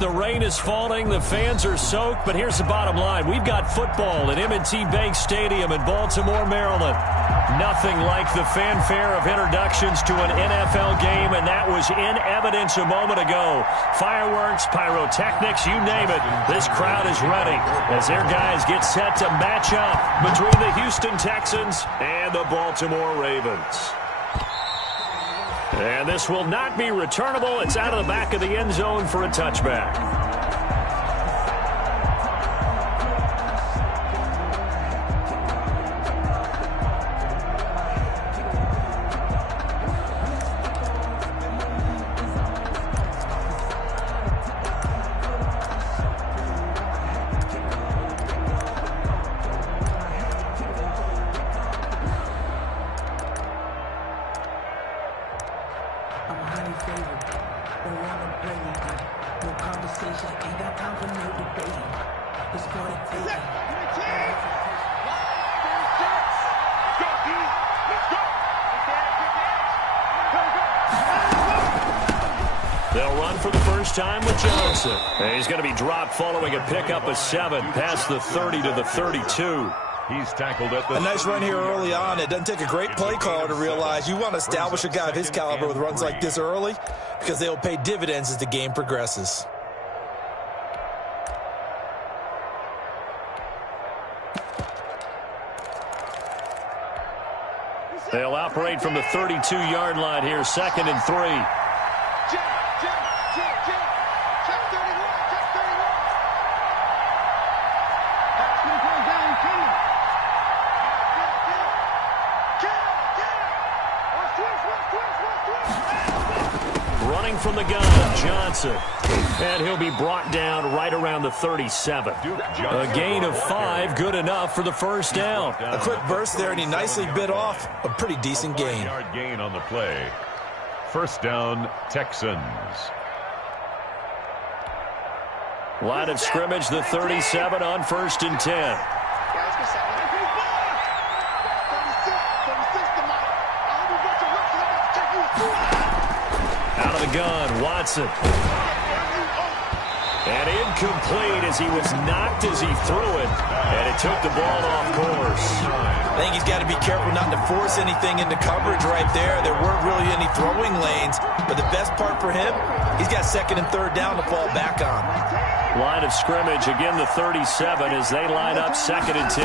The rain is falling. The fans are soaked. But here's the bottom line. We've got football at M&T Bank Stadium in Baltimore, Maryland. Nothing like the fanfare of introductions to an NFL game, and that was in evidence a moment ago. Fireworks, pyrotechnics, you name it. This crowd is ready as their guys get set to match up between the Houston Texans and the Baltimore Ravens. And this will not be returnable. It's out of the back of the end zone for a touchback. They'll run for the first time with Johnson. And he's going to be dropped following a pickup of 7 past the 30 to the 32. He's tackled at the... A nice run here early on. It doesn't take a great play caller to realize you want to establish a guy of his caliber with runs like this early because they'll pay dividends as the game progresses. They'll operate from the 32-yard line here, 2nd and 3. Running from the gun, Johnson. And he'll be brought down right around the 37. A gain of 5, good enough for the first down. A quick burst there, and he nicely bit off a pretty decent gain. 5-yard gain on the play. First down, Texans. Line of scrimmage, the 37 on 1st and 10. Out of the gun, Watson. And incomplete as he was knocked as he threw it. And it took the ball off course. I think he's got to be careful not to force anything into coverage right there. There weren't really any throwing lanes. But the best part for him, he's got 2nd and 3rd down to fall back on. Line of scrimmage, again the 37 as they line up 2nd and 10.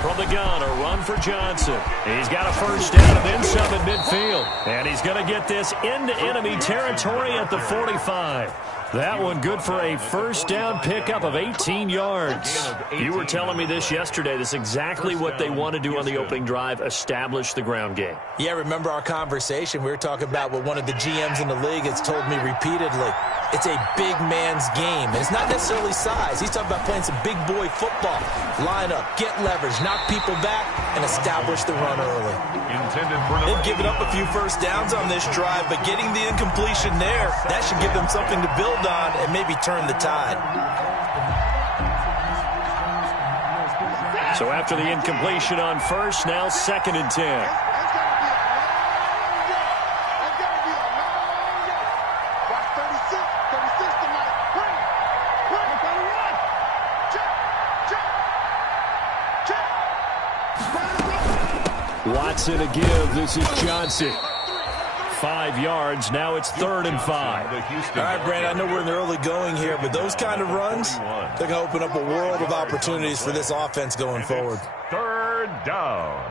From the gun, a run for Johnson. He's got a first down and then some at midfield. And he's going to get this into enemy territory at the 45. That one good for a first down pickup of 18 yards. You were telling me this yesterday. This is exactly what they want to do on the opening drive, establish the ground game. Yeah, remember our conversation? We were talking about what one of the GMs in the league has told me repeatedly. It's a big man's game. And it's not necessarily size. He's talking about playing some big boy football. Line up, get leverage, knock people back, and establish the run early. They've given up a few first downs on this drive, but getting the incompletion there, that should give them something to build on and maybe turn the tide. So after the incompletion on first, now 2nd and 10. Watson a give. This is Johnson. 5 yards. Now it's 3rd and 5. All right, Brandon, I know we're in the early going here, but those kind of runs, they're going to open up a world of opportunities for this offense going forward. 3rd down.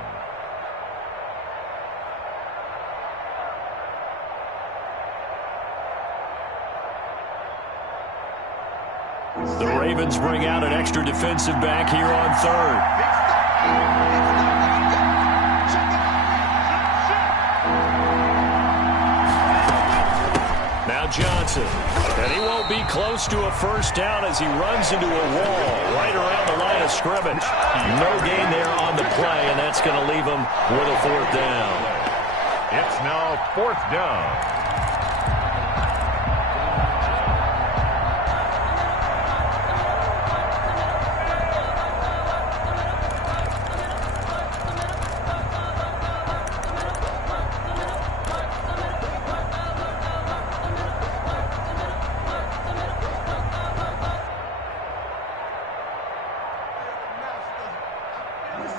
The Ravens bring out an extra defensive back here on 3rd. Johnson, and he won't be close to a first down as he runs into a wall right around the line of scrimmage. No gain there on the play, and that's going to leave him with a 4th down. It's now 4th down.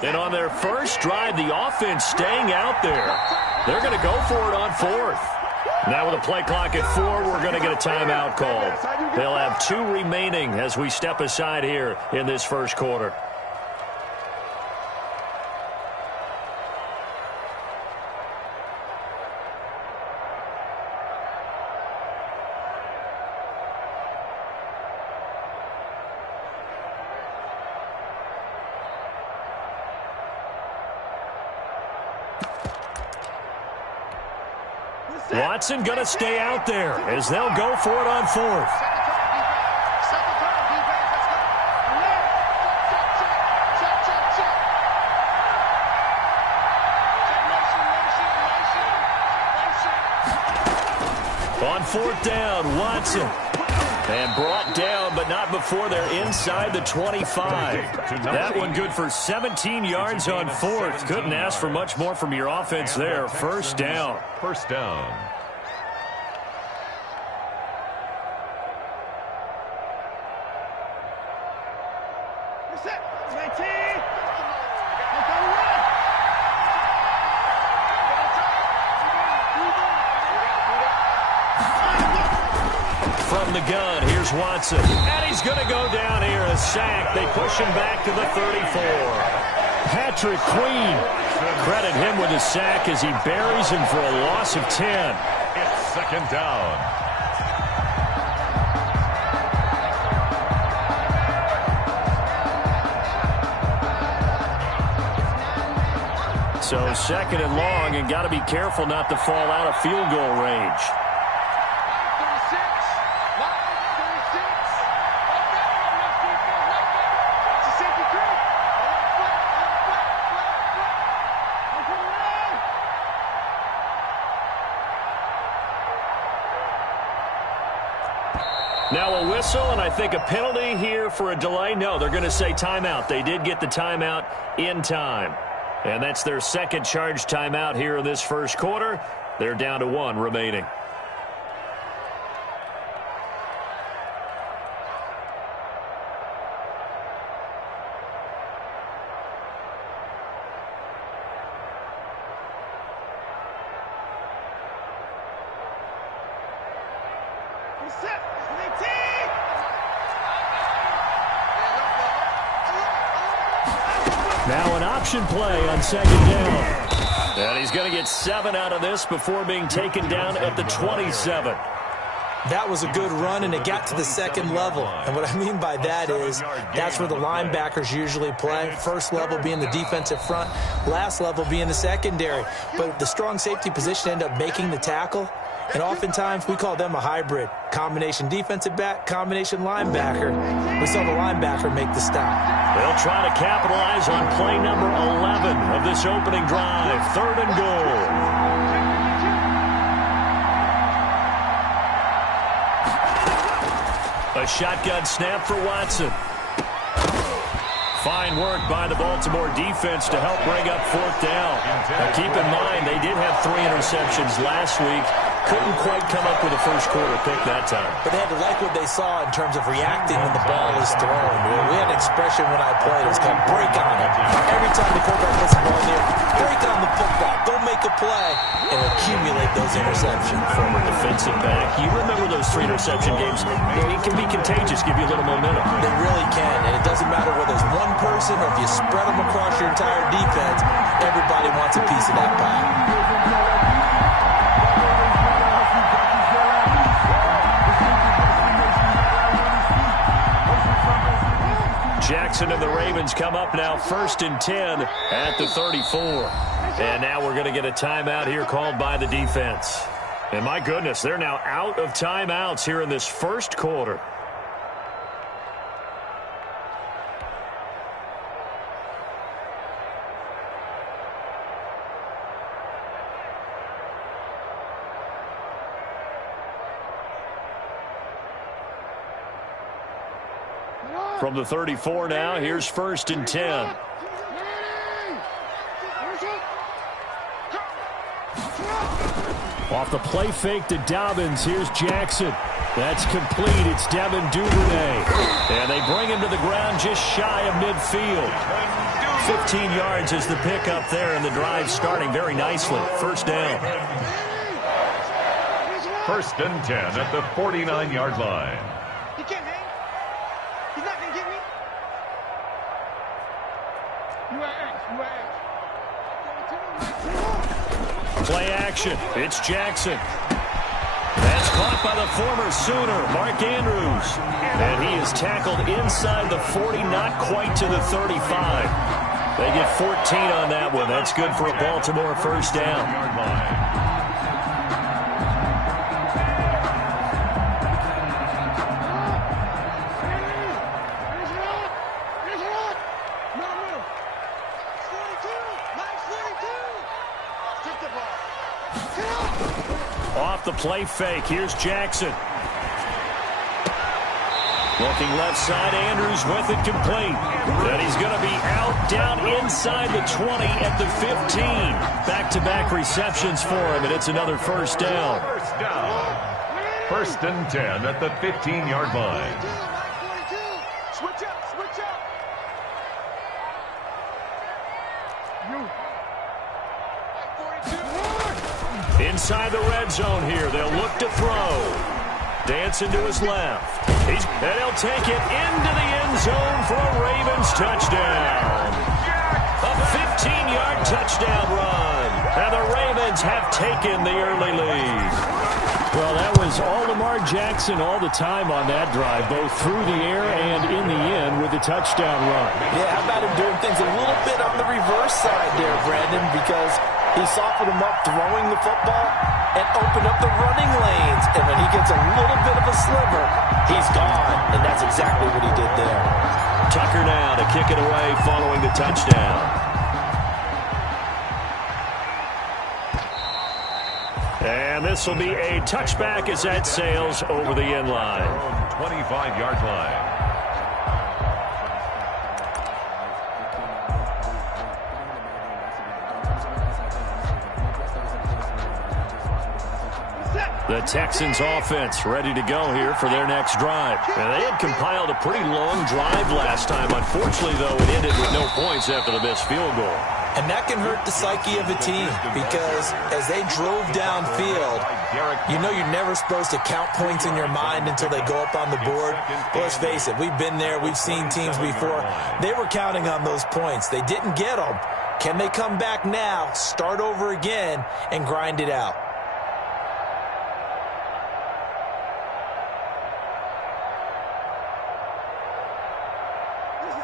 And on their first drive, the offense staying out there. They're going to go for it on fourth. Now with a play clock at 4, we're going to get a timeout called. They'll have 2 remaining as we step aside here in this first quarter. Watson going to stay out there as they'll go for it on fourth. On fourth down, Watson. And brought down, but not before they're inside the 25. That one good for 17 yards on fourth. Couldn't ask for much more from your offense there. First down. First down. From the gun, here's Watson. And he's going to go down here, a sack. They push him back to the 34. Patrick Queen. Credit him with a sack as he buries him for a loss of 10. It's second down. So second and long, and got to be careful not to fall out of field goal range. Now a whistle, and I think a penalty here for a delay. No, they're going to say timeout. They did get the timeout in time. And that's their second charge timeout here in this first quarter. They're down to 1 remaining. Now an option play on second down. And he's going to get 7 out of this before being taken down at the 27. That was a good run, and it got to the second level. And what I mean by that is that's where the linebackers usually play. First level being the defensive front, last level being the secondary. But the strong safety position ended up making the tackle. And oftentimes we call them a hybrid. Combination defensive back, combination linebacker. We saw the linebacker make the stop. They'll try to capitalize on play number 11 of this opening drive. 3rd and goal. A shotgun snap for Watson. Fine work by the Baltimore defense to help bring up 4th down. Now keep in mind, they did have 3 interceptions last week. Couldn't quite come up with a first quarter pick that time. But they had to like what they saw in terms of reacting when the ball is thrown. We had an expression when I played. It was called break on it. Every time the quarterback puts the ball there, break on the football. Go make a play and accumulate those interceptions. Former defensive back. You remember those 3 interception games. It can be contagious, give you a little momentum. They really can, and it doesn't matter whether it's one person or if you spread them across your entire defense. Everybody wants a piece of that pie. Jackson and the Ravens come up now 1st and 10 at the 34. And now we're going to get a timeout here called by the defense. And my goodness, they're now out of timeouts here in this first quarter. From the 34 now, here's 1st and 10. Off the play fake to Dobbins. Here's Jackson. That's complete. It's Devin Duvernay. And they bring him to the ground just shy of midfield. 15 yards is the pickup there, and the drive starting very nicely. First down. First and 10 at the 49-yard line. He can't hang. He's not going to get me. You are Play action. It's Jackson. That's caught by the former Sooner, Mark Andrews. And he is tackled inside the 40, not quite to the 35. They get 14 on that one. That's good for a Baltimore first down. Off the play fake. Here's Jackson. Looking left side, Andrews with it complete. And he's going to be out down inside the 20 at the 15. Back-to-back receptions for him, and it's another first down. First and 10 at the 15-yard line. Switch up, switch up. Inside the red zone here. They'll look to throw. Dancing to his left. And he'll take it into the end zone for a Ravens touchdown. A 15-yard touchdown run. And the Ravens have taken the early lead. Well, that was all Lamar Jackson all the time on that drive, both through the air and in the end with the touchdown run. Yeah, how about him doing things a little bit on the reverse side there, Brandon, because he softened him up throwing the football and opened up the running lanes. And when he gets a little bit of a sliver, he's gone. And that's exactly what he did there. Tucker now to kick it away following the touchdown. And this will be a touchback as that sails over the end line. 25-yard line. The Texans offense ready to go here for their next drive. And they had compiled a pretty long drive last time. Unfortunately, though, it ended with no points after the missed field goal. And that can hurt the psyche of a team because as they drove downfield, you know you're never supposed to count points in your mind until they go up on the board. But let's face it, we've been there. We've seen teams before. They were counting on those points. They didn't get them. Can they come back now, start over again, and grind it out?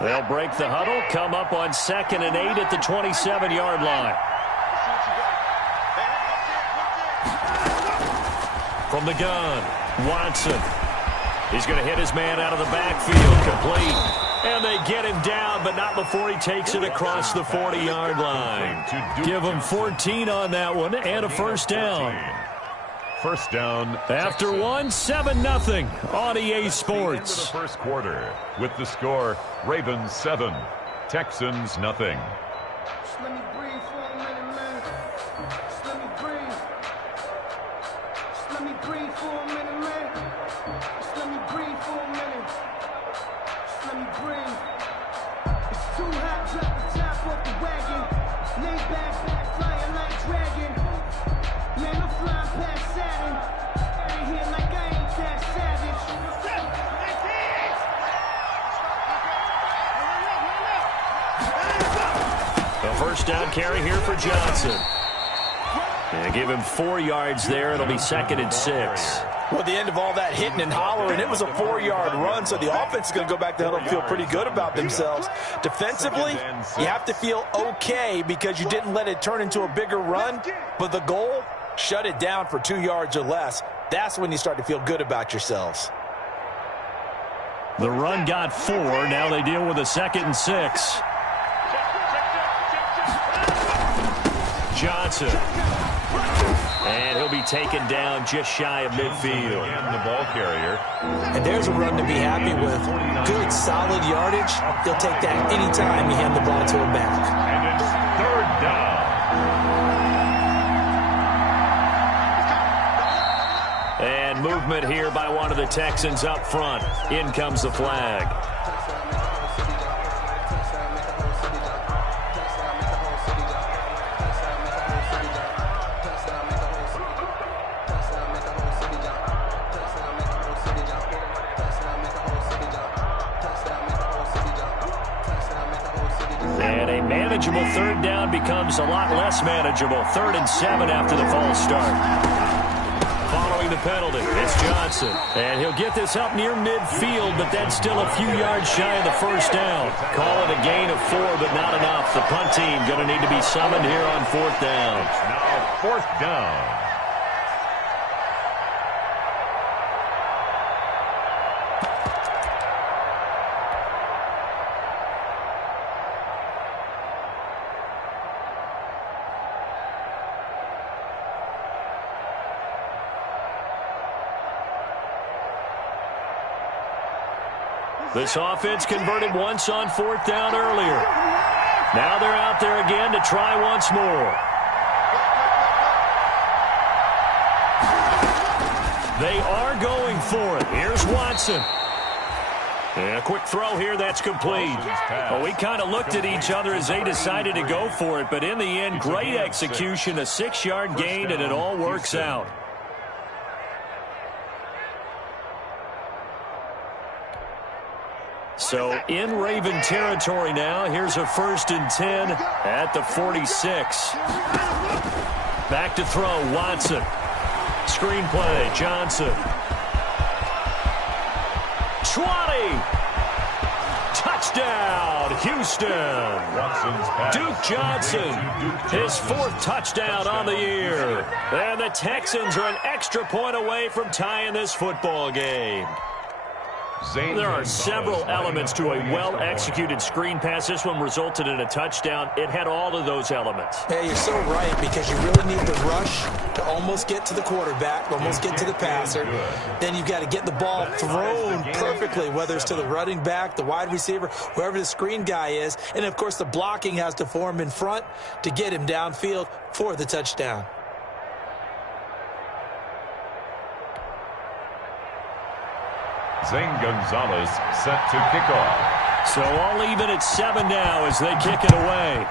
They'll break the huddle, come up on 2nd and 8 at the 27-yard line. From the gun, Watson. He's going to hit his man out of the backfield, complete. And they get him down, but not before he takes it across the 40-yard line. Give him 14 on that one and a first down. First down. After one, 7-0 on EA Sports. The first quarter with the score, Ravens 7, Texans nothing. Just let me breathe for a minute, man. Just let me breathe. Just let me breathe for a minute, man. Just let me breathe for a minute. Just let me breathe. It's too hot, drop the top off the wagon. Lay back, flying like dragon. Man, I'm flying past Saturn. Ain't here like I ain't that savage. A first down carry here for Johnson. And give him 4 yards there. It'll be 2nd and 6. Well, at the end of all that hitting and hollering, it was a 4-yard run, so the offense is going to go back to the huddle and feel pretty good about themselves. Defensively, you have to feel okay because you didn't let it turn into a bigger run, but the goal, shut it down for 2 yards or less. That's when you start to feel good about yourselves. The run got 4. Now they deal with a 2nd and 6. Johnson. And he'll be taken down just shy of midfield. And the ball carrier. And there's a run to be happy with. Good, solid yardage. They'll take that anytime you hand the ball to a back. And it's 3rd down. movement here by one of the Texans up front. In comes the flag. And a manageable third down becomes a lot less manageable. 3rd and 7 after the false start. Following the penalty, it's Johnson. And he'll get this up near midfield, but that's still a few yards shy of the first down. Call it a gain of 4, but not enough. The punt team going to need to be summoned here on 4th down. Now 4th down. This offense converted once on 4th down earlier. Now they're out there again to try once more. They are going for it. Here's Watson. And a quick throw here, that's complete. Well, we kind of looked at each other as they decided to go for it, but in the end, great execution, a 6-yard gain, and it all works out. So in Raven territory now. Here's a 1st and 10 at the 46. Back to throw, Watson. Screenplay, Johnson. 20. Touchdown, Houston. Duke Johnson, his 4th touchdown on the year. And the Texans are an extra point away from tying this football game. There are several elements to a well-executed screen pass. This one resulted in a touchdown. It had all of those elements. Yeah, you're so right, because you really need the rush to almost get to the quarterback, almost get to the passer. Then you've got to get the ball thrown perfectly, whether it's to the running back, the wide receiver, whoever the screen guy is. And, of course, the blocking has to form in front to get him downfield for the touchdown. Zane Gonzalez set to kick off. So all even at 7 now as they kick it away.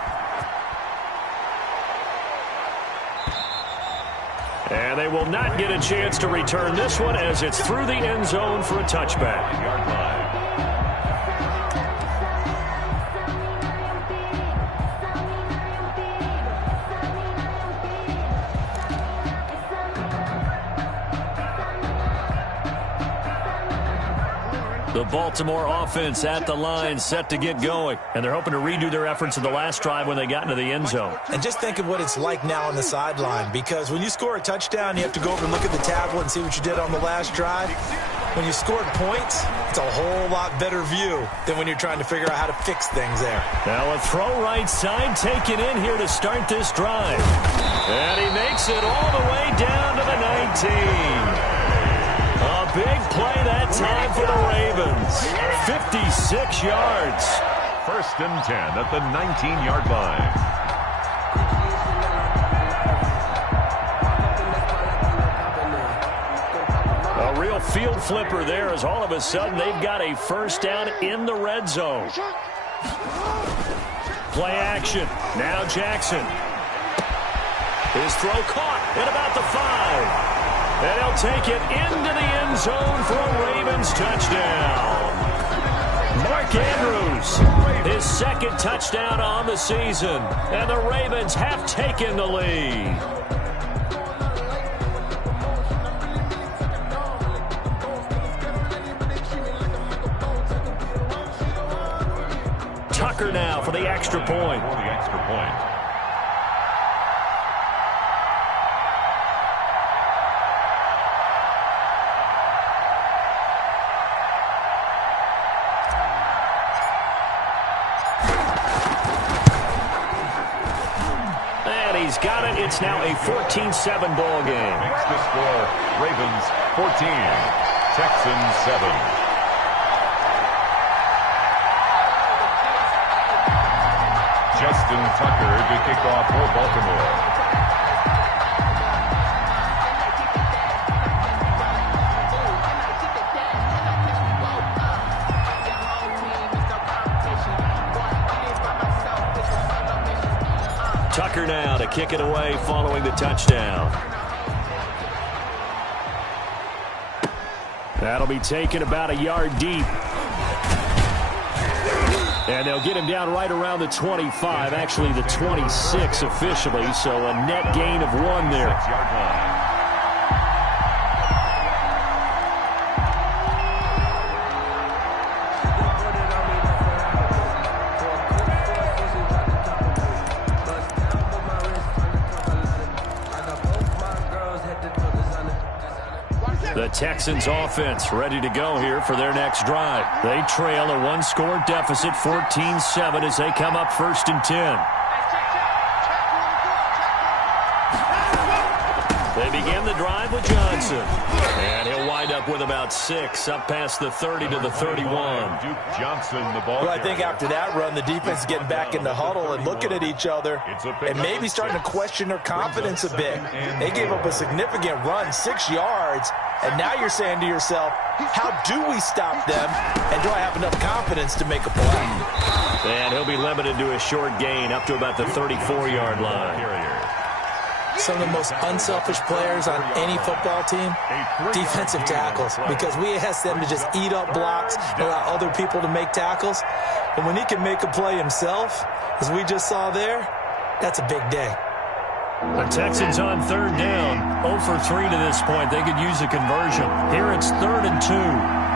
And they will not get a chance to return this one as it's through the end zone for a touchback. Yard line. The Baltimore offense at the line, set to get going. And they're hoping to redo their efforts in the last drive when they got into the end zone. And just think of what it's like now on the sideline, because when you score a touchdown, you have to go over and look at the tablet and see what you did on the last drive. When you scored points, it's a whole lot better view than when you're trying to figure out how to fix things there. Now a throw right side taken in here to start this drive. And he makes it all the way down to the 19. A big play that time for the Ravens. 56 yards. 1st and 10 at the 19-yard line. A real field flipper there as all of a sudden they've got a 1st down in the red zone. Play action. Now Jackson. His throw caught at about the 5. And he'll take it into the end zone for a Ravens touchdown. Mark Andrews, his 2nd touchdown on the season. And the Ravens have taken the lead. Tucker now for the extra point. For the extra point. He's got it. It's now a 14-7 ball game. Makes the score Ravens 14, Texans 7. Justin Tucker to kick off for Baltimore. kicker now to kick it away following the touchdown. That'll be taken about a yard deep. And they'll get him down right around the 25, actually the 26 officially, so a net gain of 1 there. 6-yard line. The Texans offense ready to go here for their next drive. They trail a one-score deficit, 14-7, as they come up 1st and 10. They begin the drive with Johnson. And he'll wind up with about 6, up past the 30 to the 31. Duke Johnson, the ball. Well, I think after that run, the defense is getting back in the huddle and looking at each other and maybe starting to question their confidence a bit. They gave up a significant run, 6 yards, and now you're saying to yourself, how do we stop them, and do I have enough confidence to make a play? And he'll be limited to a short gain up to about the 34-yard line. Some of the most unselfish players on any football team, defensive tackles, because we ask them to just eat up blocks and allow other people to make tackles. And when he can make a play himself, as we just saw there, that's a big day. The Texans on 3rd down, 0 for 3 to this point. They could use a conversion. Here it's 3rd and 2.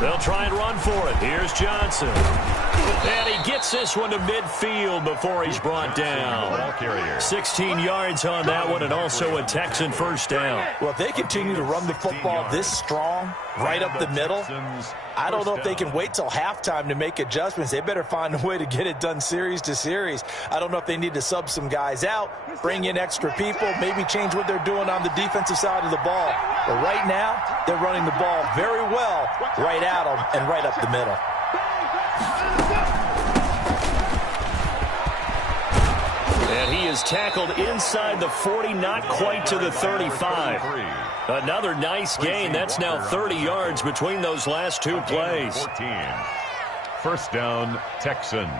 They'll try and run for it. Here's Johnson. And he gets this one to midfield before he's brought down. 16 yards on that one, and also a Texan 1st down. Well, if they continue to run the football this strong, right up the middle, I don't know if they can wait till halftime to make adjustments. They better find a way to get it done series to series. I don't know if they need to sub some guys out, bring in extra people, maybe change what they're doing on the defensive side of the ball. But right now, they're running the ball very well right at them and right up the middle. And he is tackled inside the 40, not quite to the 35. Another nice gain. That's now 30 yards between those last 2 plays. 14. 1st down, Texans.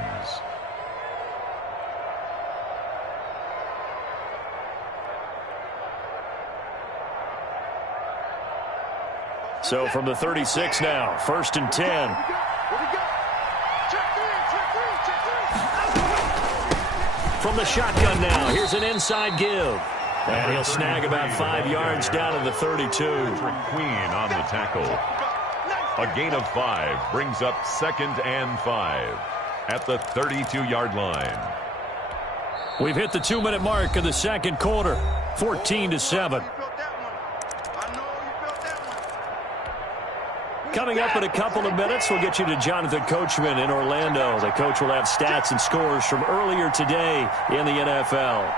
So from the 36 now, 1st and 10. From the shotgun now, here's an inside give. And he'll snag about 5 yards down to the 32. Queen on the tackle. A gain of 5 brings up 2nd and 5 at the 32-yard line. We've hit the 2-minute mark of the 2nd quarter, 14-7. Coming up in a couple of minutes, we'll get you to Jonathan Coachman in Orlando. The coach will have stats and scores from earlier today in the NFL.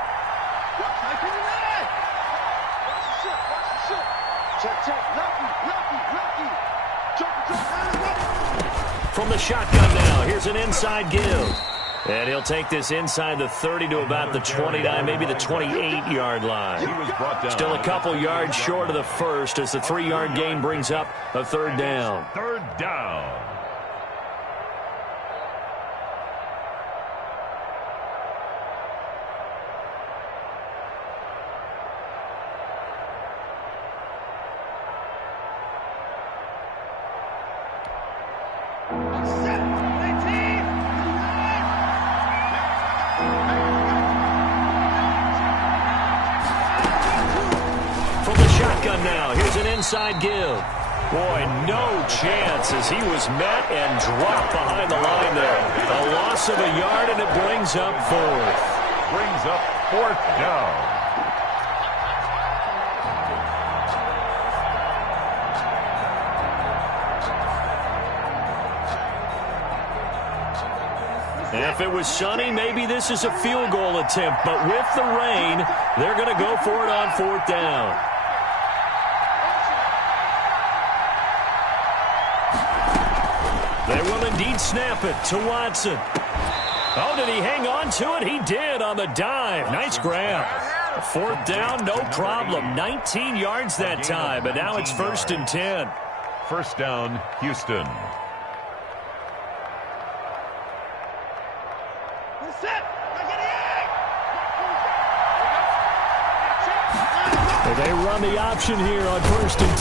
From the shotgun now, here's an inside give. And he'll take this inside the 30 to about the 29, maybe the 28-yard line. Still a couple yards short of the 1st as the 3-yard gain brings up a 3rd down. 3rd down. Now, here's an inside give. Boy, no chance as he was met and dropped behind the line there. A loss of a yard, and it brings up 4th. Brings up 4th down. If it was sunny, maybe this is a field goal attempt, but with the rain, they're going to go for it on 4th down. They will indeed snap it to Watson. Oh, did he hang on to it? He did on the dive. Nice grab. Fourth down, no problem. 19 yards that time, and now it's 1st and 10. First down, Houston. They run the option here on 1st and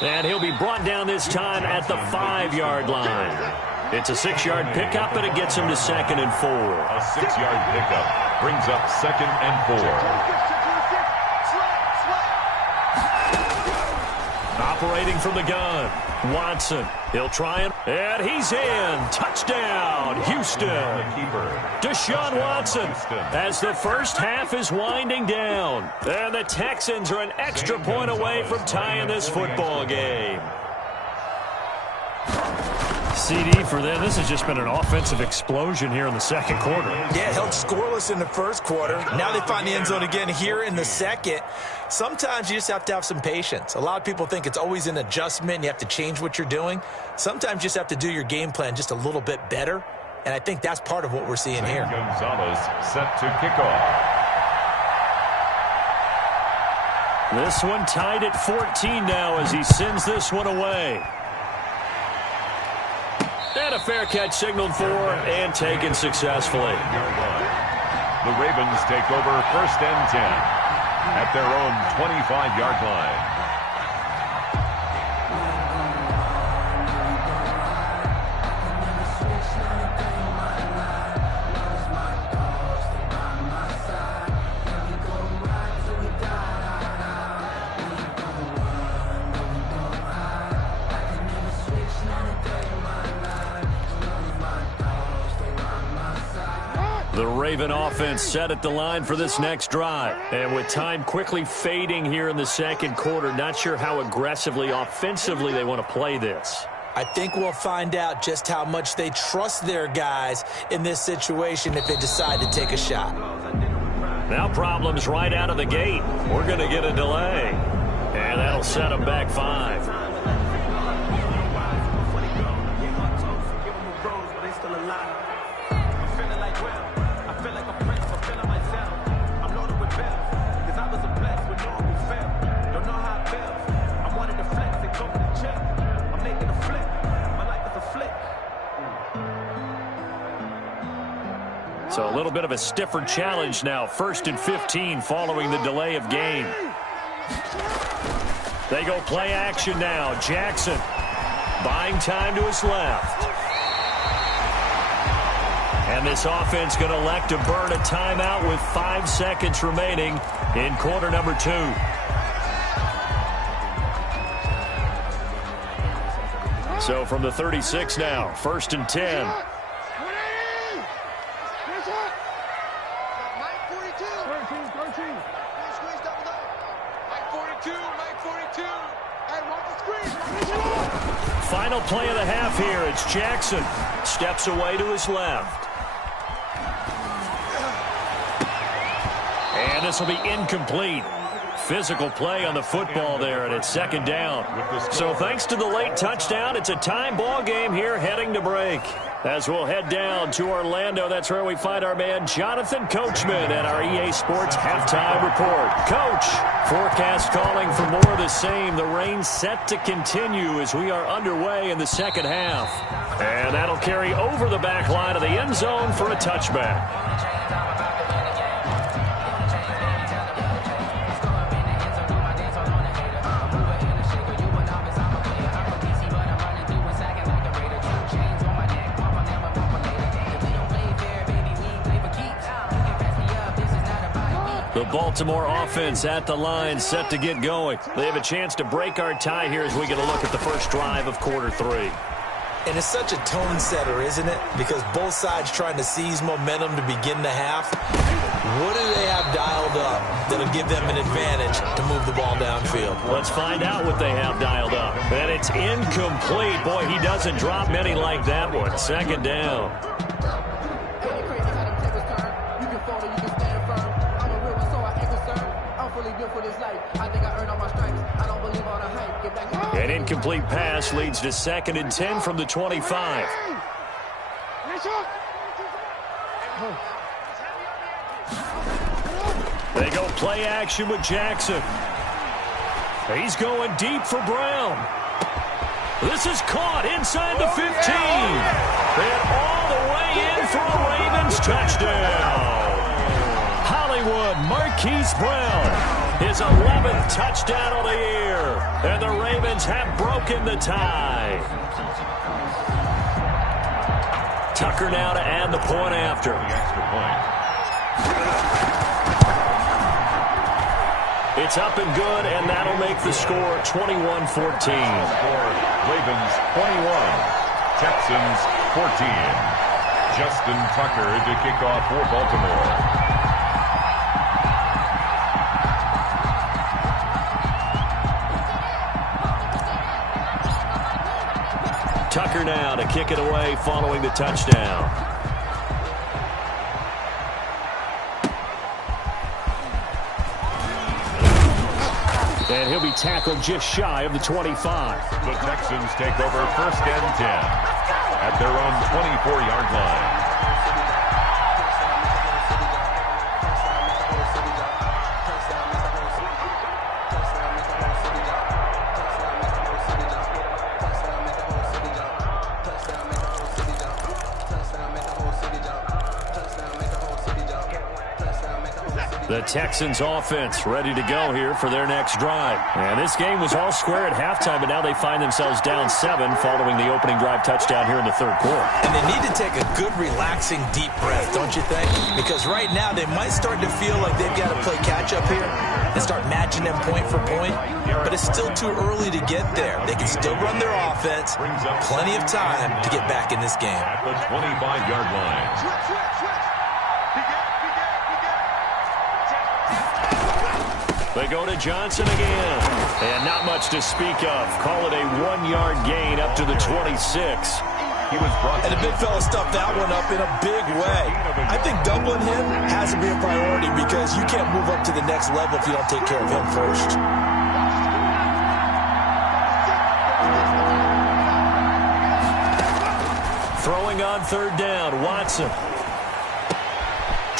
10. And he'll be brought down this time at the 5-yard line. It's a 6-yard pickup, and it gets him to 2nd and 4. A 6-yard pickup brings up 2nd and 4. Operating from the gun, Watson. He'll try it, and he's in. Touchdown, Houston. Deshaun Watson as the first half is winding down. And the Texans are an extra point away from tying this football game. CD for them. This has just been an offensive explosion here in the second quarter. Yeah, held scoreless in the first quarter. Now they find the end zone again here in the second. Sometimes you just have to have some patience. A lot of people think it's always an adjustment. You have to change what you're doing. Sometimes you just have to do your game plan just a little bit better. And I think that's part of what we're seeing here. Gonzalez set to kick off. This one tied at 14 now as he sends this one away. And a fair catch signaled for and taken successfully. The Ravens take over 1st and 10 at their own 25-yard line. The Raven offense set at the line for this next drive. And with time quickly fading here in the second quarter, not sure how aggressively, offensively they want to play this. I think we'll find out just how much they trust their guys in this situation if they decide to take a shot. Now problems right out of the gate. We're going to get a delay. And that'll set them back 5. So a little bit of a stiffer challenge now. 1st and 15 following the delay of game. They go play action now. Jackson buying time to his left. And this offense going to elect to burn a timeout with 5 seconds remaining in quarter number 2. So from the 36 now, 1st and 10. Final play of the half here. It's Jackson. Steps away to his left. And this will be incomplete. Physical play on the football there, and it's 2nd down. So thanks to the late touchdown, it's a time ball game here heading to break. As we'll head down to Orlando, that's where we find our man Jonathan Coachman at our EA Sports Halftime Report. Coach, forecast calling for more of the same. The rain set to continue as we are underway in the second half. And that'll carry over the back line of the end zone for a touchback. The Baltimore offense at the line, set to get going. They have a chance to break our tie here as we get a look at the first drive of quarter 3. And it's such a tone setter, isn't it? Because both sides trying to seize momentum to begin the half. What do they have dialed up that'll give them an advantage to move the ball downfield? Let's find out what they have dialed up. And it's incomplete. Boy, he doesn't drop many like that one. 2nd down. An incomplete pass leads to 2nd and 10 from the 25. They go play action with Jackson. He's going deep for Brown. This is caught inside the 15. And all the way in for a Ravens touchdown. Hollywood Marquise Brown, his 11th touchdown of the year. And the Ravens have broken the tie. Tucker now to add the point after. The extra point. It's up and good, and that'll make the score 21-14. Ravens 21, Texans 14. Justin Tucker to kick off for Baltimore. Tucker now to kick it away following the touchdown. And he'll be tackled just shy of the 25. The Texans take over 1st and 10 at their own 24-yard line. The Texans offense ready to go here for their next drive. And this game was all square at halftime, but now they find themselves down 7 following the opening drive touchdown here in the 3rd quarter. And they need to take a good, relaxing, deep breath, don't you think? Because right now they might start to feel like they've got to play catch-up here and start matching them point for point. But it's still too early to get there. They can still run their offense. Plenty of time to get back in this game. At the 25-yard line. They go to Johnson again. And not much to speak of. Call it a 1-yard gain up to the 26. He was brought and the big fella stuffed that one up in a big way. I think doubling him has to be a priority because you can't move up to the next level if you don't take care of him first. Throwing on 3rd down, Watson.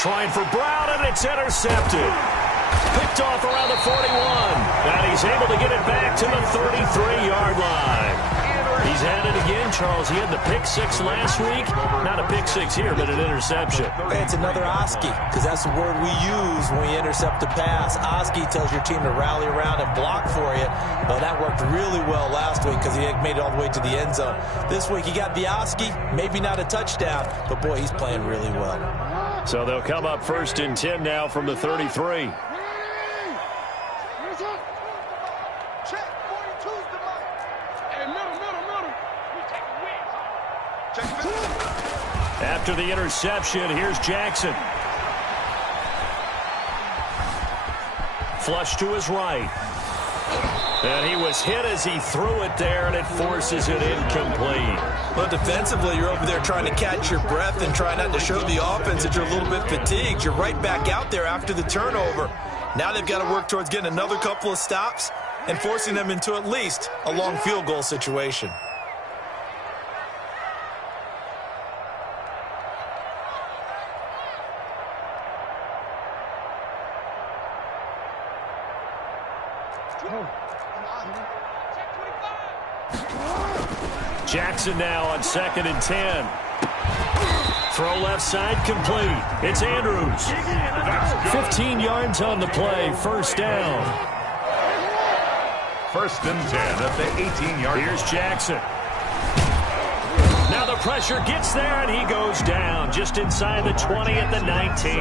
Trying for Brown, and it's intercepted. Picked off around the 41. And he's able to get it back to the 33-yard line. He's had it again, Charles. He had the pick 6 last week. Not a pick 6 here, but an interception. Hey, it's another Oski, because that's the word we use when we intercept a pass. Oski tells your team to rally around and block for you. Well, that worked really well last week because he made it all the way to the end zone. This week, he got the Oski, maybe not a touchdown, but boy, he's playing really well. So they'll come up 1st and 10 now from the 33. After the interception, here's Jackson. Flush to his right. And he was hit as he threw it there, and it forces it incomplete. Well, defensively, you're over there trying to catch your breath and try not to show the offense that you're a little bit fatigued. You're right back out there after the turnover. Now they've got to work towards getting another couple of stops and forcing them into at least a long field goal situation. Jackson now on 2nd and 10. Throw left side complete. It's Andrews. 15 yards on the play. 1st down. 1st and 10 at the 18-yard line. Here's Jackson. Now the pressure gets there, and he goes down just inside the 20 at the 19.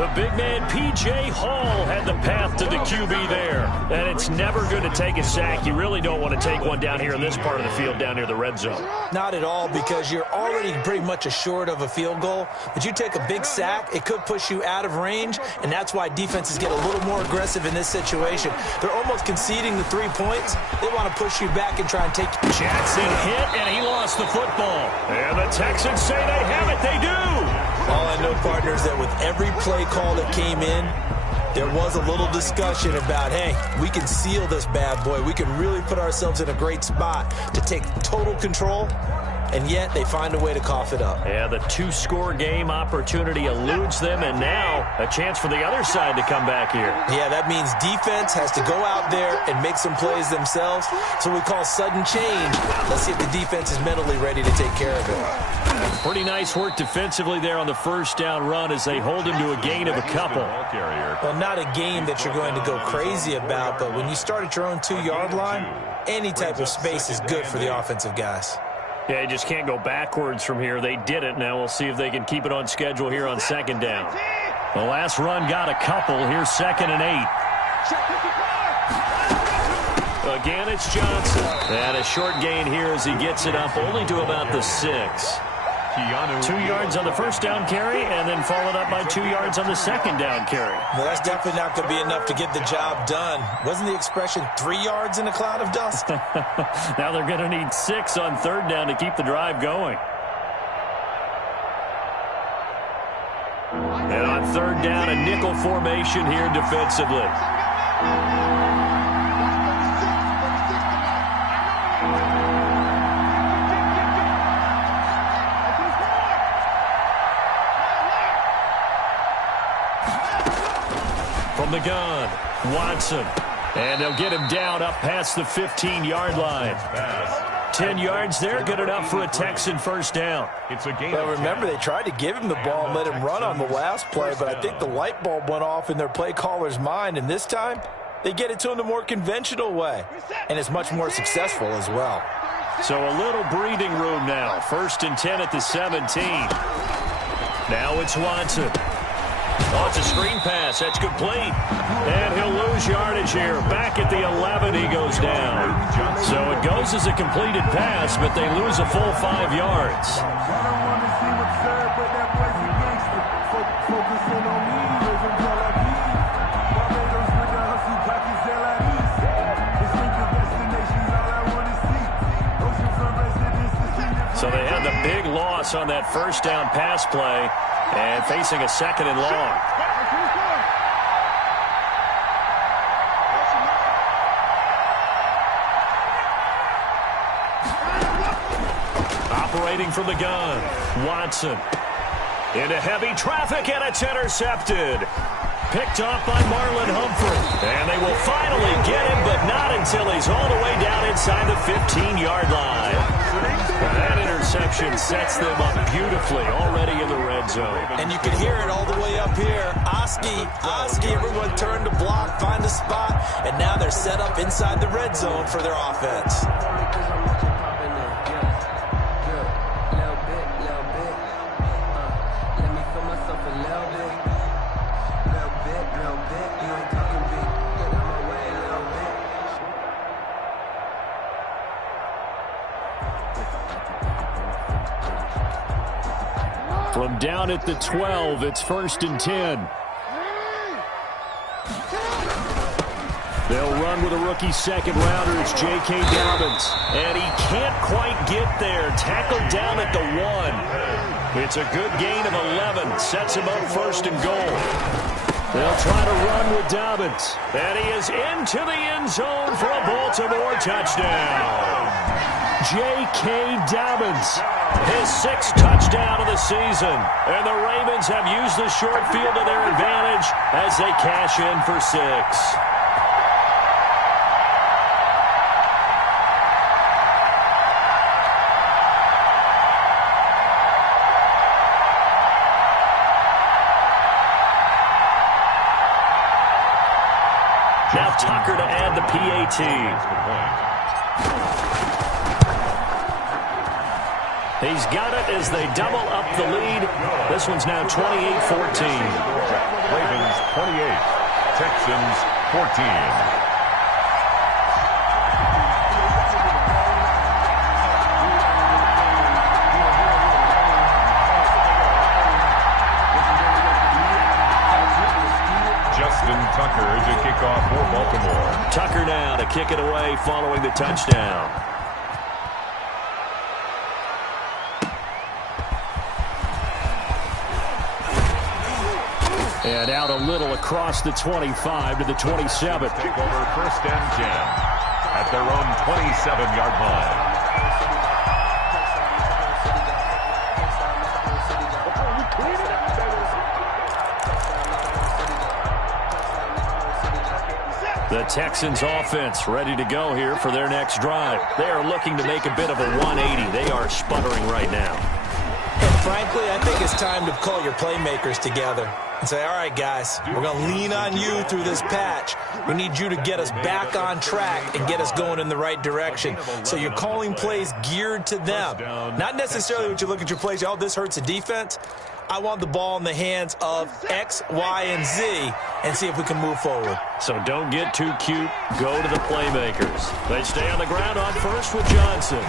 The big man, P.J. Hall, had the path to the QB there. And it's never going to take a sack. You really don't want to take one down here in this part of the field, down near the red zone. Not at all, because you're already pretty much assured of a field goal. But you take a big sack, it could push you out of range, and that's why defenses get a little more aggressive in this situation. They're almost conceding the 3 points. They want to push you back and try and take you. Jackson hit, and he lost the football. And the Texans say they have it. They do. All I know, partner, is that with every play call that came in, there was a little discussion about, hey, we can seal this bad boy. We can really put ourselves in a great spot to take total control. and yet they find a way to cough it up. Yeah, the two-score game opportunity eludes them, and now a chance for the other side to come back here. Yeah, that means defense has to go out there and make some plays themselves. So we call sudden change. Let's see if the defense is mentally ready to take care of it. Pretty nice work defensively there on the first down run as they hold him to a gain of a couple. Well, not a gain that you're going to go crazy about, but when you start at your own 2-yard line, any type of space is good for the offensive guys. Yeah, you just can't go backwards from here. They did it. Now we'll see if they can keep it on schedule here on second down. The last run got a couple. Here's 2nd and 8. Again, it's Johnson. And a short gain here as he gets it up only to about the 6. 2 yards on the first down carry, and then followed up by 2 yards on the second down carry. Well, that's definitely not going to be enough to get the job done. Wasn't the expression 3 yards in a cloud of dust? Now they're going to need 6 on third down to keep the drive going. And on third down, a nickel formation here defensively. From the gun, Watson. And they'll get him down up past the 15-yard line. 10 yards there, good enough for a Texan first down. Well, remember, they tried to give him the ball and let him run on the last play, but I think the light bulb went off in their play caller's mind, and this time they get it to him the more conventional way, and it's much more successful as well. So a little breathing room now. 1st and 10 at the 17. Now it's Watson. Oh, it's a screen pass. That's complete. And he'll lose yardage here. Back at the 11, he goes down. So it goes as a completed pass, but they lose a full 5 yards. So they had the big loss on that first down pass play and facing a 2nd and long. Operating from the gun, Watson. Into heavy traffic, and it's intercepted. Picked off by Marlon Humphrey. And they will finally get him, but not until he's all the way down inside the 15-yard line. That interception sets them up beautifully already in the red zone. And you can hear it all the way up here. Oski, everyone turned to block, find a spot, and now they're set up inside the red zone for their offense. From down at the 12, it's 1st and 10. They'll run with a rookie second-rounder. It's J.K. Dobbins. And he can't quite get there. Tackled down at the 1. It's a good gain of 11. Sets him up 1st and goal. They'll try to run with Dobbins. And he is into the end zone for a Baltimore touchdown. J.K. Dobbins, his 6th touchdown of the season. And the Ravens have used the short field to their advantage as they cash in for 6. Now Tucker to add the PAT. He's got it as they double up the lead. This one's now 28-14. Ravens 28, Texans 14. Tucker to kick off for Baltimore. Tucker now to kick it away following the touchdown. And out a little across the 25 to the 27. Take over 1st and 10 at their own 27-yard line. The Texans offense ready to go here for their next drive. They are looking to make a bit of a 180. They are sputtering right now. And frankly, I think it's time to call your playmakers together and say, all right, guys, we're going to lean on you through this patch. We need you to get us back on track and get us going in the right direction. So you're calling plays geared to them. Not necessarily when you look at your plays, oh, this hurts the defense. I want the ball in the hands of X, Y, and Z and see if we can move forward. So don't get too cute. Go to the playmakers. They stay on the ground on first with Johnson.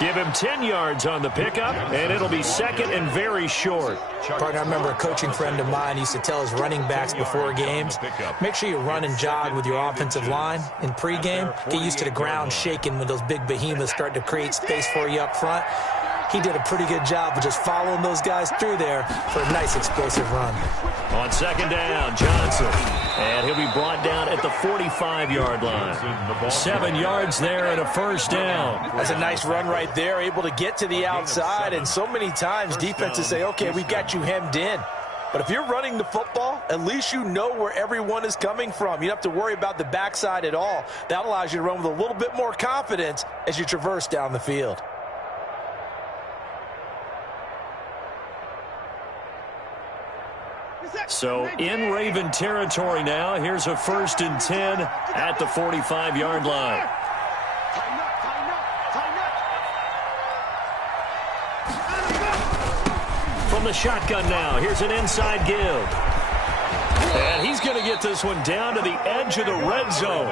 Give him 10 yards on the pickup, and it'll be second and very short. Partner, I remember a coaching friend of mine used to tell his running backs before games, make sure you run and jog with your offensive line in pregame. Get used to the ground shaking when those big behemoths start to create space for you up front. He did a pretty good job of just following those guys through there for a nice explosive run. On second down, Johnson. And he'll be brought down at the 45-yard line. 7 yards there and a first down. That's a nice run right there, able to get to the outside. And so many times defenses say, okay, we've got you hemmed in. But if you're running the football, at least you know where everyone is coming from. You don't have to worry about the backside at all. That allows you to run with a little bit more confidence as you traverse down the field. So in Raven territory now, here's a 1st and 10 at the 45-yard line. From the shotgun now, here's an inside give. And he's going to get this one down to the edge of the red zone.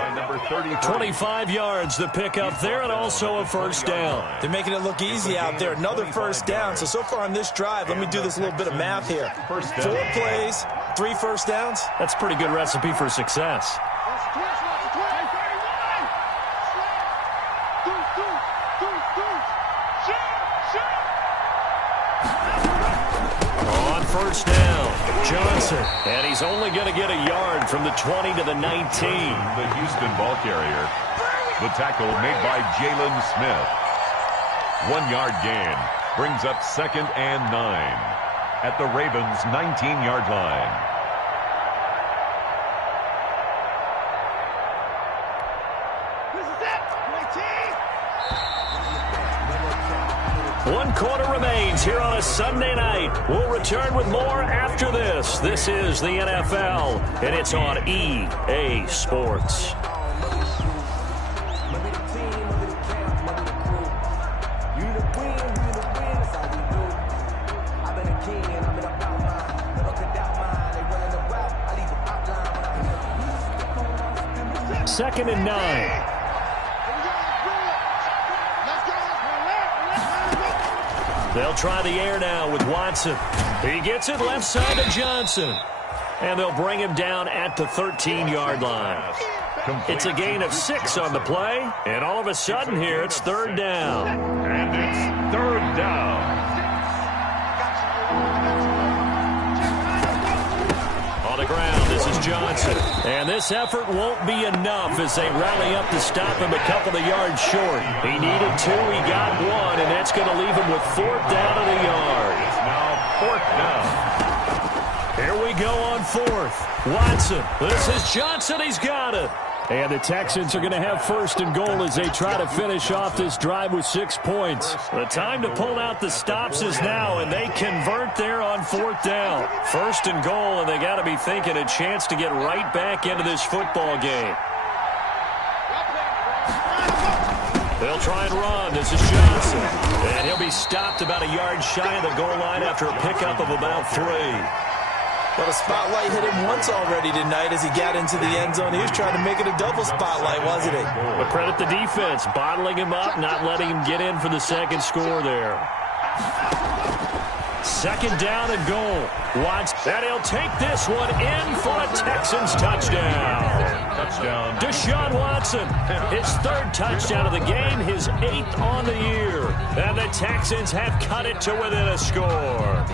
25 yards the pickup there, and also a first down. They're making it look easy out there. Another first down. So far on this drive, let me do this little bit of math here. 4 plays, 3 first downs. That's a pretty good recipe for success. On first down, Johnson. And he's only going to get a yard from the 20 to the 19. The Houston ball carrier. The tackle made by Jalen Smith. 1 yard gain brings up 2nd and 9 at the Ravens' 19-yard line. One quarter remains here on a Sunday night. We'll return with more after this. This is the NFL, and it's on EA Sports. Second and 9. They'll try the air now with Watson. He gets it left side to Johnson. And they'll bring him down at the 13-yard line. It's a gain of 6 on the play. And all of a sudden here, it's 3rd down. And it's 3rd down. On the ground, this is Johnson. And this effort won't be enough as they rally up to stop him a couple of yards short. He needed 2, he got 1, and that's going to leave him with 4th down at a yard. It's now 4th down. Here we go on 4th. Watson, this is Johnson, he's got it. And the Texans are going to have 1st and goal as they try to finish off this drive with 6 points. The time to pull out the stops is now, and they convert there on 4th down. 1st and goal, and they got to be thinking a chance to get right back into this football game. They'll try and run. This is Johnson. And he'll be stopped about a yard shy of the goal line after a pickup of about 3. Well, the spotlight hit him once already tonight as he got into the end zone. He was trying to make it a double spotlight, wasn't he? But credit the defense, bottling him up, not letting him get in for the second score there. 2nd down and goal. Watts, and he'll take this one in for a Texans touchdown. Touchdown. Deshaun Watson, his 3rd touchdown of the game, his 8th on the year. And the Texans have cut it to within a score.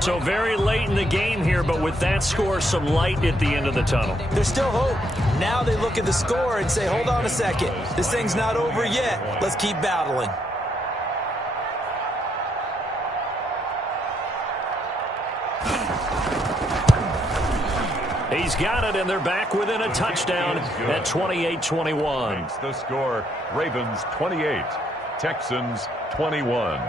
So very late in the game here, but with that score, some light at the end of the tunnel. There's still hope. Now they look at the score and say, hold on a second. This thing's not over yet. Let's keep battling. He's got it, and they're back within a touchdown at 28-21. The score, Ravens 28, Texans 21.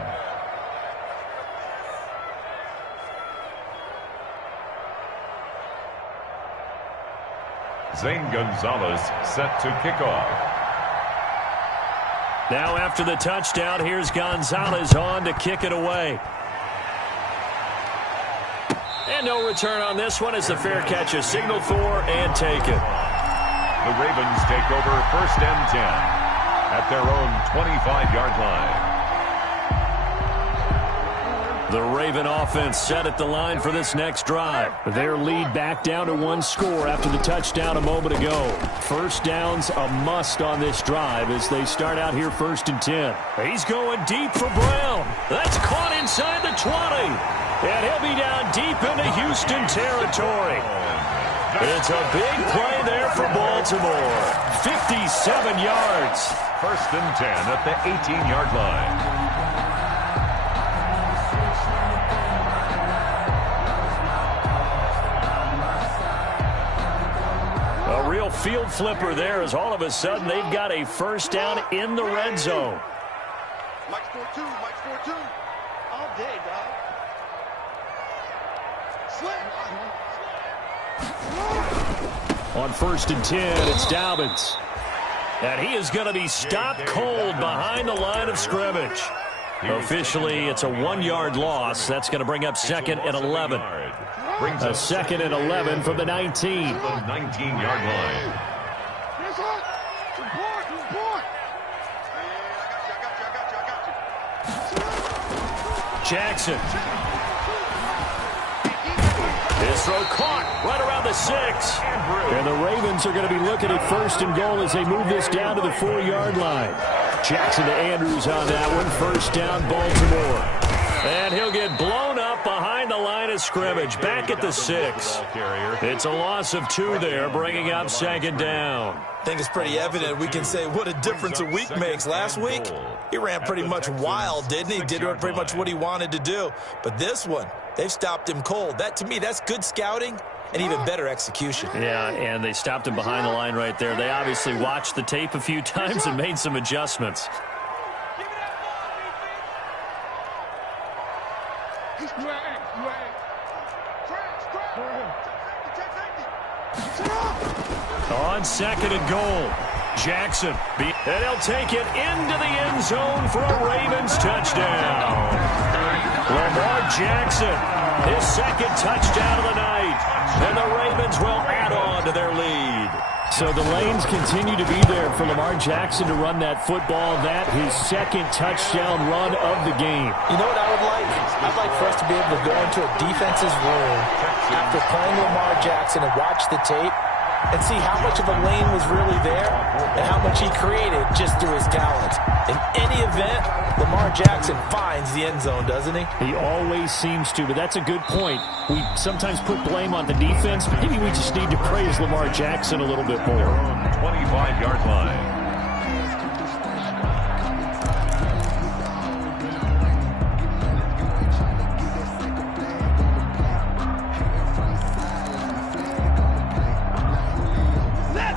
Zane Gonzalez set to kick off. Now after the touchdown, here's Gonzalez on to kick it away. And no return on this one as the fair catch is signaled for and taken. The Ravens take over 1st and 10 at their own 25-yard line. The Raven offense set at the line for this next drive. Their lead back down to 1 score after the touchdown a moment ago. First down's a must on this drive as they start out here 1st and 10. He's going deep for Brown. That's caught inside the 20. And he'll be down deep into Houston territory. It's a big play there for Baltimore. 57 yards. 1st and 10 at the 18-yard line. A real field flipper there as all of a sudden they've got a first down in the red zone. Mike's 4-2, Mike's 4-2. All day, dog. On 1st and 10, it's Dobbins. And he is going to be stopped cold behind the line of scrimmage. Officially, it's a 1-yard loss. That's going to bring up 2nd and 11. A 2nd and 11 from the 19. The 19-yard line. Jackson. His throw caught right around the 6. And the Ravens are going to be looking at 1st and goal as they move this down to the 4-yard line. Jackson to Andrews on that one. 1st down, Baltimore. And he'll get blown up behind the line of scrimmage. Back at the 6. It's a loss of 2 there, bringing up 2nd down. I think it's pretty evident. We can say what a difference a week makes. Last week, he ran pretty much wild, didn't he? Did pretty much what he wanted to do. But this one, they've stopped him cold. That, to me, that's good scouting and even better execution. Yeah, and they stopped him behind the line right there. They obviously watched the tape a few times and made some adjustments. On 2nd and goal, Jackson. And he'll take it into the end zone for a Ravens touchdown. Lamar Jackson, his 2nd touchdown of the night. And the Ravens will add on to their lead. So the lanes continue to be there for Lamar Jackson to run that football. That his 2nd touchdown run of the game. You know what I would like? I'd like for us to be able to go into a defense's room after playing Lamar Jackson and watch the tape and see how much of a lane was really there and how much he created just through his talent. In any event, Lamar Jackson finds the end zone, doesn't he? He always seems to, but that's a good point. We sometimes put blame on the defense. Maybe we just need to praise Lamar Jackson a little bit more. 25-yard line.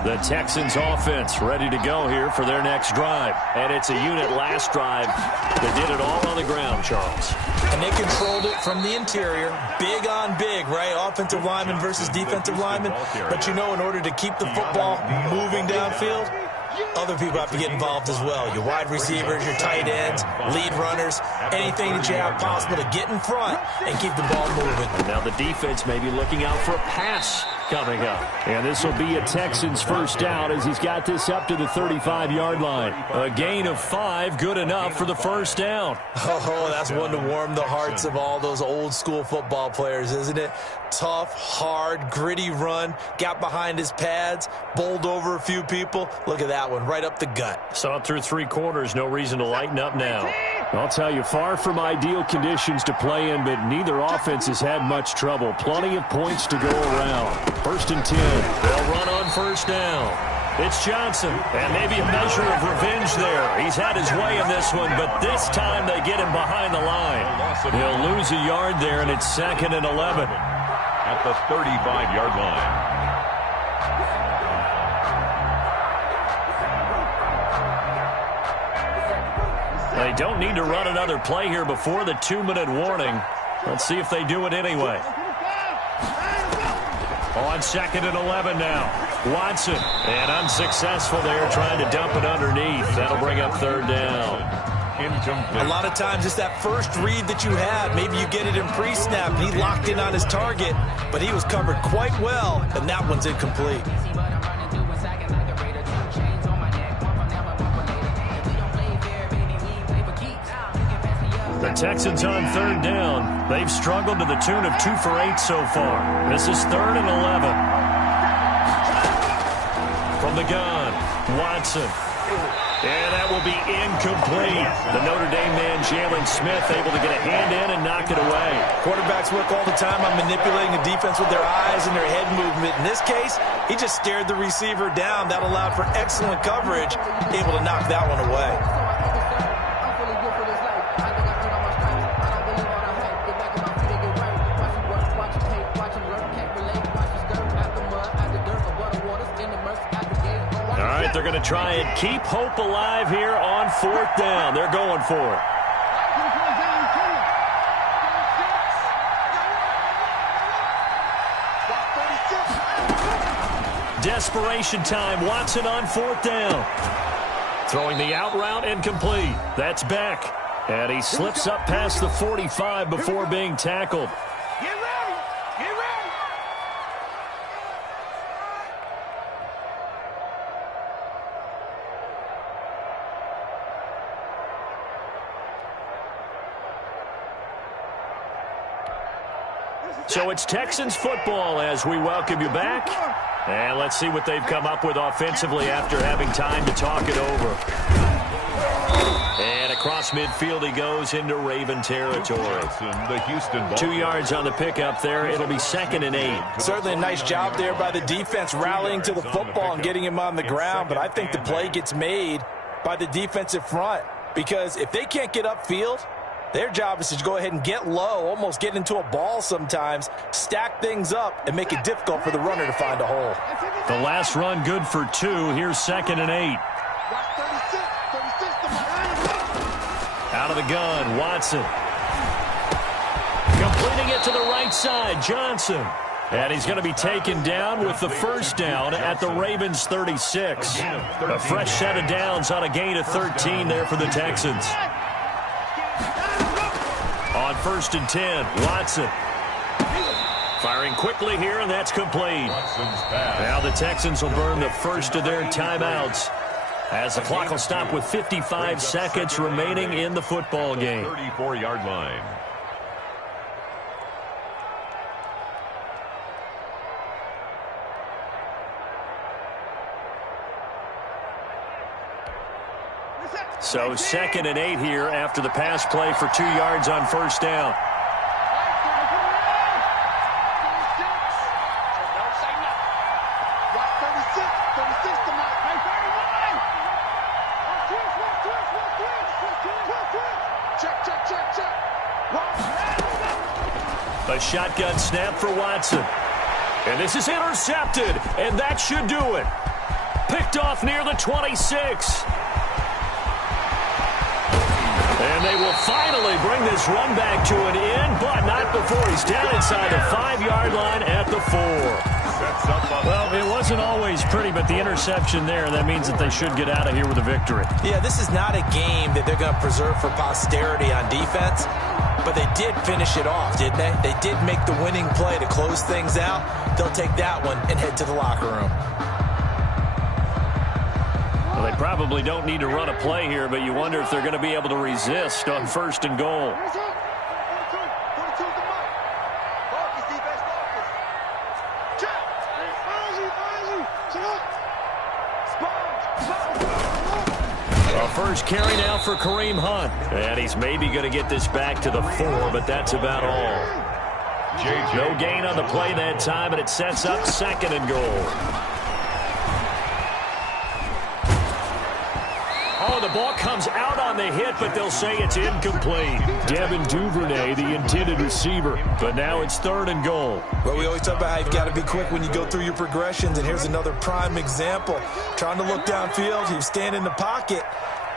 The Texans offense ready to go here for their next drive. And it's a unit last drive that did it all on the ground, Charles. And they controlled it from the interior. Big on big, right? Offensive lineman versus defensive lineman. But you know, in order to keep the football moving downfield, other people have to get involved as well. Your wide receivers, your tight ends, lead runners, anything that you have possible to get in front and keep the ball moving. And now the defense may be looking out for a pass coming up. And this will be a Texans first down as he's got this up to the 35-yard line. A gain of 5, good enough for the first down. Oh, that's one to warm the hearts of all those old school football players, isn't it? Tough, hard, gritty run, got behind his pads, bowled over a few people. Look at that one, right up the gut. Saw it through 3 quarters, no reason to lighten up now. I'll tell you, far from ideal conditions to play in, but neither offense has had much trouble. Plenty of points to go around. 1st and 10. They'll run on first down. It's Johnson, and maybe a measure of revenge there. He's had his way in this one, but this time they get him behind the line. He'll lose a yard there, and it's 2nd and 11. At the 35-yard line. They don't need to run another play here before the 2-minute warning. Let's see if they do it anyway. On 2nd and 11 now. Watson, and unsuccessful there, trying to dump it underneath. That'll bring up 3rd down. A lot of times it's that first read that you had. Maybe you get it in pre-snap, and he locked in on his target, but he was covered quite well, and that one's incomplete. The Texans on 3rd down. They've struggled to the tune of 2 for 8 so far. This is 3rd and 11. From the gun, Watson. And that will be incomplete. The Notre Dame man, Jalen Smith, able to get a hand in and knock it away. Quarterbacks work all the time on manipulating the defense with their eyes and their head movement. In this case, he just stared the receiver down. That allowed for excellent coverage, able to knock that one away. They're going to try and keep hope alive here on 4th down. They're going for it. Desperation time. Watson on 4th down. Throwing the out route incomplete. That's Beck. And he slips up past the 45 before being tackled. Get ready! Get ready! So it's Texans football as we welcome you back. And let's see what they've come up with offensively after having time to talk it over. And across midfield he goes into Raven territory. 2 yards on the pickup there. It'll be 2nd and 8. Certainly a nice job there by the defense rallying to the football and getting him on the ground. But I think the play gets made by the defensive front. Because if they can't get upfield, their job is to go ahead and get low, almost get into a ball sometimes, stack things up, and make it difficult for the runner to find a hole. The last run good for 2. Here's 2nd and 8. Out of the gun, Watson. Completing it to the right side, Johnson. And he's going to be taken down with the 1st down at the Ravens 36. A fresh set of downs on a gain of 13 there for the Texans. On 1st and 10, Watson. Firing quickly here, and that's complete. Now the Texans will burn the first of their timeouts as the clock will stop with 55 seconds remaining in the football game. 34-yard line. So 2nd and 8 here after the pass play for 2 yards on 1st down. A shotgun snap for Watson. And this is intercepted, and that should do it. Picked off near the 26. And they will finally bring this run back to an end, but not before he's down inside the 5-yard line at the 4. Well, it wasn't always pretty, but the interception there, that means that they should get out of here with a victory. Yeah, this is not a game that they're going to preserve for posterity on defense, but they did finish it off, didn't they? They did make the winning play to close things out. They'll take that one and head to the locker room. Well, they probably don't need to run a play here, but you wonder if they're going to be able to resist on 1st and goal. A first carry now for Kareem Hunt. And he's maybe going to get this back to the 4, but that's about all. No gain on the play that time, and it sets up 2nd and goal. Oh, the ball comes out on the hit, but they'll say it's incomplete. Devin Duvernay, the intended receiver, but now it's 3rd and goal. Well, we always talk about how you've got to be quick when you go through your progressions, and here's another prime example. Trying to look downfield, he was standing in the pocket,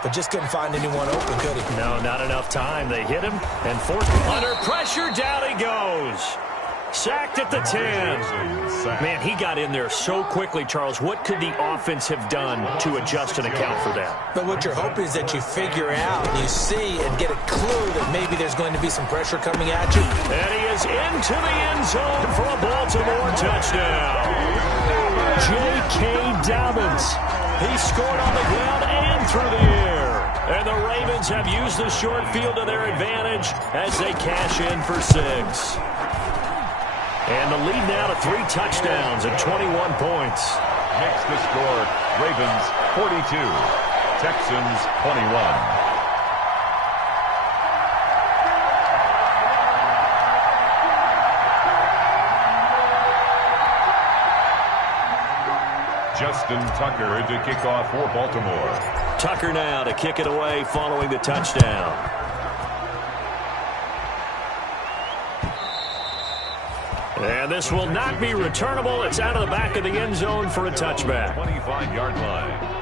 but just couldn't find anyone open, could he? No, not enough time. They hit him and forced him under pressure. Down he goes. Sacked at the 10. Man, he got in there so quickly, Charles. What could the offense have done to adjust and account for that? But what you're hoping is that you figure out, you see, and get a clue that maybe there's going to be some pressure coming at you. And he is into the end zone for a Baltimore touchdown. J.K. Dobbins. He scored on the ground and through the air. And the Ravens have used the short field to their advantage as they cash in for 6. And the lead now to 3 touchdowns and 21 points. Makes the score Ravens 42, Texans 21. Justin Tucker to kick off for Baltimore. Tucker now to kick it away following the touchdown. And this will not be returnable. It's out of the back of the end zone for a touchback. 25-yard line.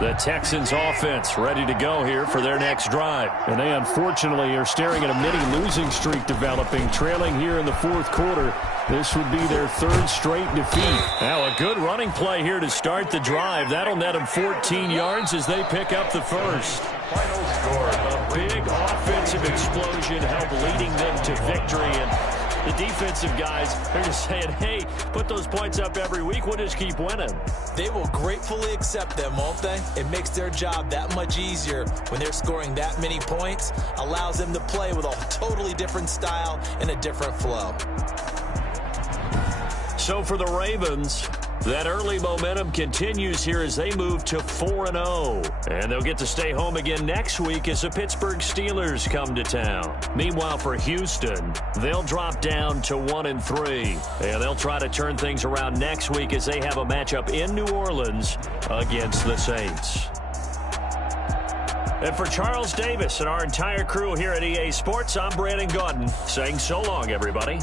The Texans offense ready to go here for their next drive. And they unfortunately are staring at a mini losing streak developing, trailing here in the 4th quarter. This would be their 3rd straight defeat. Now a good running play here to start the drive. That'll net them 14 yards as they pick up the first. Final score. A big offensive explosion helped leading them to victory. And the defensive guys, they're just saying, hey, put those points up every week. We'll just keep winning. They will gratefully accept them, won't they? It makes their job that much easier when they're scoring that many points. Allows them to play with a totally different style and a different flow. So for the Ravens, that early momentum continues here as they move to 4-0. And they'll get to stay home again next week as the Pittsburgh Steelers come to town. Meanwhile, for Houston, they'll drop down to 1-3. And they'll try to turn things around next week as they have a matchup in New Orleans against the Saints. And for Charles Davis and our entire crew here at EA Sports, I'm Brandon Gaudin saying so long, everybody.